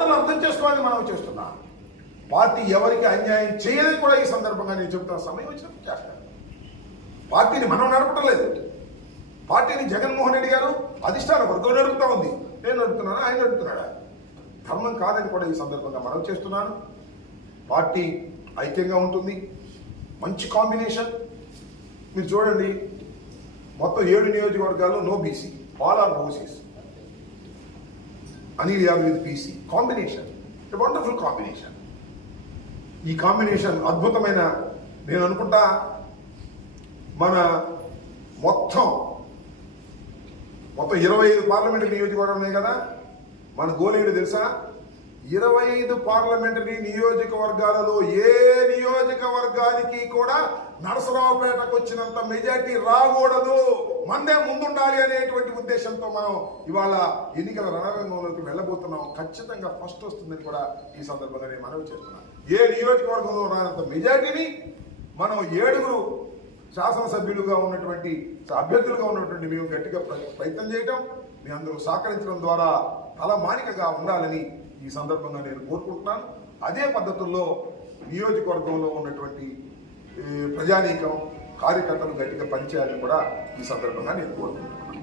మనం అర్థం చేసుకోవాలని మనం చేస్తున్నా పార్టీ ఎవరికి అన్యాయం చేయలేదు కూడా ఈ సందర్భంగా నేను చెప్తున్నా సమయం వచ్చినప్పుడు చేస్తాను పార్టీని మనం నడపటం లేదు పార్టీని జగన్మోహన్ రెడ్డి గారు అధిష్టాన వర్గం నడుపుతా ఉంది నేను నడుపుతున్నాను ఆయన నడుపుతున్నాడా ధర్మం కాదని కూడా ఈ సందర్భంగా మనం చేస్తున్నాను పార్టీ ఐక్యంగా ఉంటుంది మంచి కాంబినేషన్ మీరు చూడండి మొత్తం ఏడు నియోజకవర్గాల్లో no BC all are OCs Anil Yadav with PC combination A wonderful ఈ కాంబినేషన్ అద్భుతమైన నేను అనుకుంటా మన మొత్తం మొత్తం ఇరవై ఐదు పార్లమెంట్ నియోజకవర్గం ఉన్నాయి కదా మన గోలేడు తెలుసా ఇరవై ఐదు పార్లమెంటరీ నియోజకవర్గాలలో ఏ నియోజకవర్గానికి కూడా నరసరావుపేటకు వచ్చినంత మెజార్టీ రాకూడదు మందే ముందుండాలి అనేటువంటి ఉద్దేశంతో మనం ఇవాళ ఎన్నికల రణరంగంలోకి వెళ్ళబోతున్నాం ఖచ్చితంగా ఫస్ట్ వస్తుందని కూడా ఈ సందర్భంగా నేను మనవి చేస్తున్నాను ఏ నియోజకవర్గంలో రానంత మెజార్టీని మనం ఏడుగురు శాసనసభ్యులుగా ఉన్నటువంటి అభ్యర్థులుగా ఉన్నటువంటి మేము గట్టిగా ప్రయత్నం చేయటం మీ అందరూ సహకరించడం ద్వారా తలమానికగా ఉండాలని ఈ సందర్భంగా నేను కోరుకుంటున్నాను అదే పద్ధతుల్లో నియోజకవర్గంలో ఉన్నటువంటి ప్రజానీకం కార్యకర్తలు గట్టిగా పనిచేయాలని కూడా ఈ సందర్భంగా నేను కోరుకుంటున్నాను